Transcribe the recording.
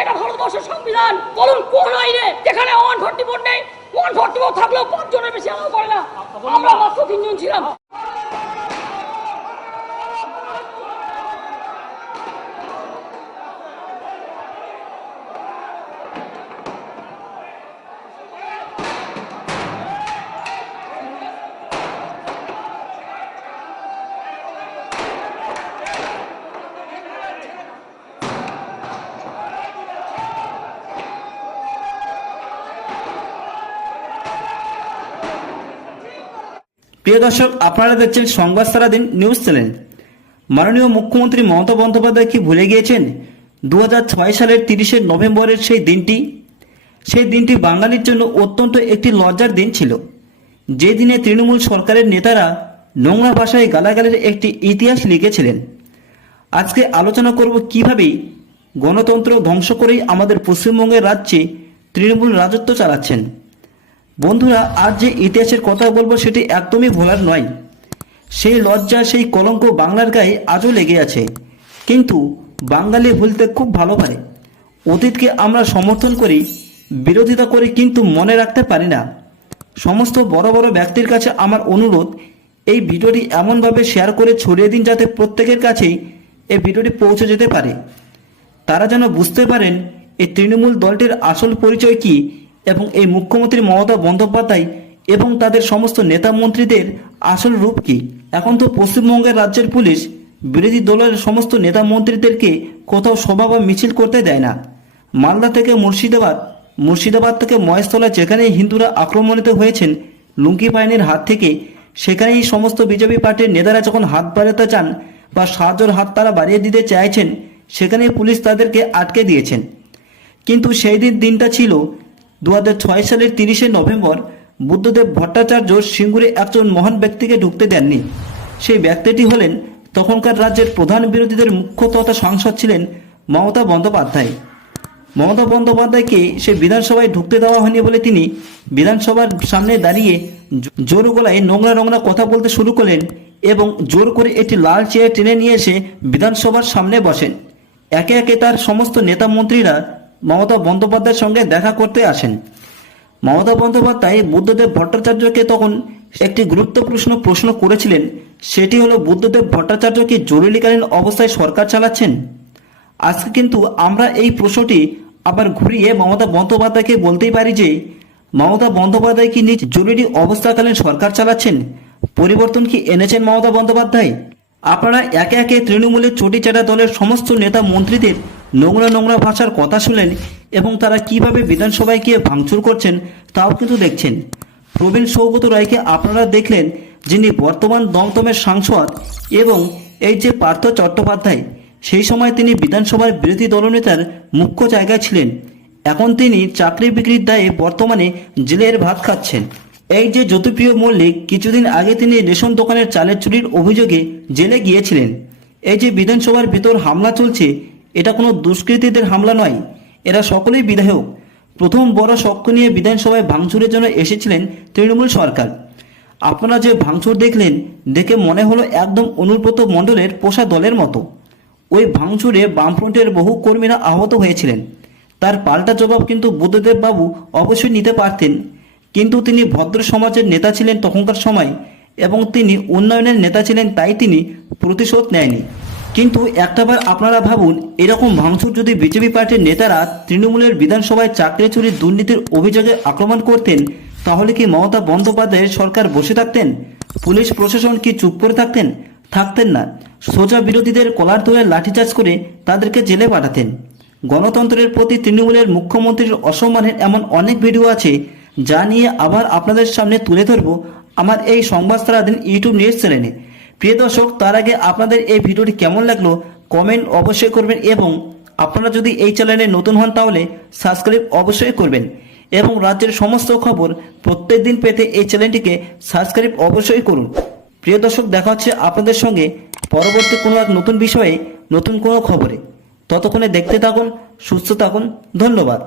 এটা ভারতবর্ষের সংবিধান। বলুন কোন আইনে যেখানে ওয়ান ফোর্টি ফোর নেই ওয়ান ফোর্টি ফোর থাকলেও পাঁচজনের বেশি আলাদা করে না। আমরা মাত্র তিনজন ছিলাম। প্রিয় দর্শক, আপনারা দেখছেন সংবাদ সারাদিন নিউজ চ্যানেল। মাননীয় মুখ্যমন্ত্রী মমতা বন্দ্যোপাধ্যায় কি ভুলে গিয়েছেন? দু হাজার ছয় সালের তিরিশে নভেম্বরের সেই দিনটি? সেই দিনটি বাঙালির জন্য অত্যন্ত একটি লজ্জার দিন ছিল। যে দিনে তৃণমূল সরকারের নেতারা নোংরা ভাষায় গালাগালের একটি ইতিহাস লিখেছিলেন। আজকে আলোচনা করব কীভাবে গণতন্ত্র ধ্বংস করেই আমাদের পশ্চিমবঙ্গের রাজ্যে তৃণমূল রাজত্ব চালাচ্ছেন। বন্ধুরা আজ যে ইতিহাসের কথা বলব সেটি একদমই ভোলার নয়। সেই লজ্জা, সেই কলঙ্ক বাংলার গায়ে আজও লেগে আছে। কিন্তু বাঙালি ভুলতে খুব ভালো পারে। অতীতকে আমরা সমর্থন করি, বিরোধিতা করি কিন্তু মনে রাখতে পারি না। সমস্ত বড় বড় ব্যক্তির কাছে আমার অনুরোধ, এই ভিডিওটি এমনভাবে শেয়ার করে ছড়িয়ে দিন যাতে প্রত্যেকের কাছেই এই ভিডিওটি পৌঁছে যেতে পারে। তারা যেন বুঝতে পারেন, এই তৃণমূল দলটির আসল পরিচয় কি এবং এই মুখ্যমন্ত্রী মমতা বন্দ্যোপাধ্যায় এবং তাদের সমস্ত নেতা মন্ত্রীদের আসল রূপ কি? এখন তো পশ্চিমবঙ্গের রাজ্যের পুলিশ বিরোধী দলের সমস্ত নেতা মন্ত্রীদেরকে কোথাও সভা বা মিছিল করতে দেয় না। মালদা থেকে মুর্শিদাবাদ মুর্শিদাবাদ থেকে মহেশতলা যেখানেই হিন্দুরা আক্রমণিত হয়েছেন লুঙ্কি বাহিনীর হাত থেকে, সেখানেই সমস্ত বিজেপি পার্টির নেতারা যখন হাত বাড়াতে চান বা সাহায্যের হাত তারা বাড়িয়ে দিতে চাইছেন, সেখানেই পুলিশ তাদেরকে আটকে দিয়েছেন। কিন্তু সেই দিন দিনটা ছিল দু ছয় সালের তিরিশে নভেম্বর বুদ্ধদেব ভট্টাচার্য সিঙ্গুরে একজন মহান ব্যক্তিকে ঢুকতে দেননি। সেই ব্যক্তিটি হলেন তখনকার রাজ্যের প্রধান বিরোধীদের মুখ্য তথা সাংসদ ছিলেন মমতা বন্দ্যোপাধ্যায়। মমতা বন্দ্যোপাধ্যায়কে সে বিধানসভায় ঢুকতে দেওয়া হয়নি বলে তিনি বিধানসভার সামনে দাঁড়িয়ে জোর গলায় নোংরা নোংরা কথা বলতে শুরু করলেন এবং জোর করে একটি লাল চেয়ার টেনে নিয়ে এসে বিধানসভার সামনে বসেন। একে একে তার সমস্ত নেতা মন্ত্রীরা মমতা বন্দ্যোপাধ্যায়ের সঙ্গে দেখা করতে আসেন। মমতা বন্দ্যোপাধ্যায় বুদ্ধদেব ভট্টাচার্যকে তখন একটি গুরুত্বপূর্ণ প্রশ্ন করেছিলেন, সেটি হলো, বুদ্ধদেব ভট্টাচার্য কি জরুরিকালীন অবস্থায় সরকার চালাচ্ছেন? আজকে কিন্তু আমরা এই প্রশ্নটি আবার ঘুরিয়ে মমতা বন্দ্যোপাধ্যায়কে বলতেই পারি যে, মমতা বন্দ্যোপাধ্যায় কি নিজ জরুরি অবস্থাকালীন সরকার চালাচ্ছেন? পরিবর্তন কি এনেছেন মমতা বন্দ্যোপাধ্যায়? আপনারা একে একে তৃণমূলের চটিচাটা দলের সমস্ত নেতা মন্ত্রীদের নোংরা নোংরা ভাষার কথা শুনলেন এবং তারা কীভাবে বিধানসভায় গিয়ে ভাঙচুর করছেন তাও কিন্তু দেখছেন। প্রবীণ সৌগত রায়কে আপনারা দেখলেন যিনি বর্তমান দমদমের সাংসদ এবং এই যে পার্থ চট্টোপাধ্যায়, সেই সময় তিনি বিধানসভার বিরোধী দলনেতার মুখ্য জায়গায় ছিলেন। এখন তিনি চাকরি বিক্রির দায়ে বর্তমানে জেলের ভাত খাচ্ছেন। এই যে জ্যোতিপ্রিয় মল্লিক, কিছুদিন আগে তিনি রেশন দোকানের চালের চুরির অভিযোগে জেলে গিয়েছিলেন। এই যে বিধানসভার ভিতর হামলা চলছে এটা কোনো দুষ্কৃতীদের হামলা নয়। এরা সকলেই বিধায়ক। প্রথম বড় শক্ত নিয়ে বিধানসভায় ভাঙচুরের জন্য এসেছিলেন তৃণমূল সরকার। আপনারা যে ভাঙচুর দেখলেন, দেখে মনে হলো একদম অনুব্রত মণ্ডলের পোষা দলের মতো। ওই ভাঙচুরে বামফ্রন্টের বহু কর্মীরা আহত হয়েছিলেন। তার পাল্টা জবাব কিন্তু বুদ্ধদেব বাবু অবশ্যই নিতে পারতেন। কিন্তু তিনি ভদ্র সমাজের নেতা ছিলেন তখনকার সময় এবং তিনি উন্নয়নের নেতা ছিলেন তাই তিনি প্রতিশোধ নেয়নি। কিন্তু একটাবার আপনারা ভাবুন, এরকম ভাঙচুর যদি বিজেপি পার্টির নেতারা তৃণমূলের বিধানসভায় চাকরি চুরির দুর্নীতির অভিযোগে আক্রমণ করতেন, তাহলে কি মমতা বন্দ্যোপাধ্যায়ের সরকার বসে থাকতেন? পুলিশ প্রশাসন কি চুপ করে থাকতেন? থাকতেন না। সোজা বিরোধীদের কলার ধরে লাঠিচার্জ করে তাদেরকে জেলে পাঠাতেন। গণতন্ত্রের প্রতি তৃণমূলের মুখ্যমন্ত্রীর অসম্মানের এমন অনেক ভিডিও আছে, যা নিয়ে আবার আপনাদের সামনে তুলে ধরব আমার এই সংবাদ সারাদিন ইউটিউব নিউজ চ্যানেলে। প্রিয় দর্শক, তার আগে আপনাদের এই ভিডিওটি কেমন লাগল কমেন্ট অবশ্যই করবেন এবং আপনারা যদি এই চ্যানেলে নতুন হন তাহলে সাবস্ক্রাইব অবশ্যই করবেন এবং রাজ্যের সমস্ত খবর প্রত্যেক দিন পেতে এই চ্যানেলটিকে সাবস্ক্রাইব অবশ্যই করুন। প্রিয় দর্শক, দেখা হচ্ছে আপনাদের সঙ্গে পরবর্তী কোনো এক নতুন বিষয়ে, নতুন কোনো খবরে। ততক্ষণে দেখতে থাকুন, সুস্থ থাকুন, ধন্যবাদ।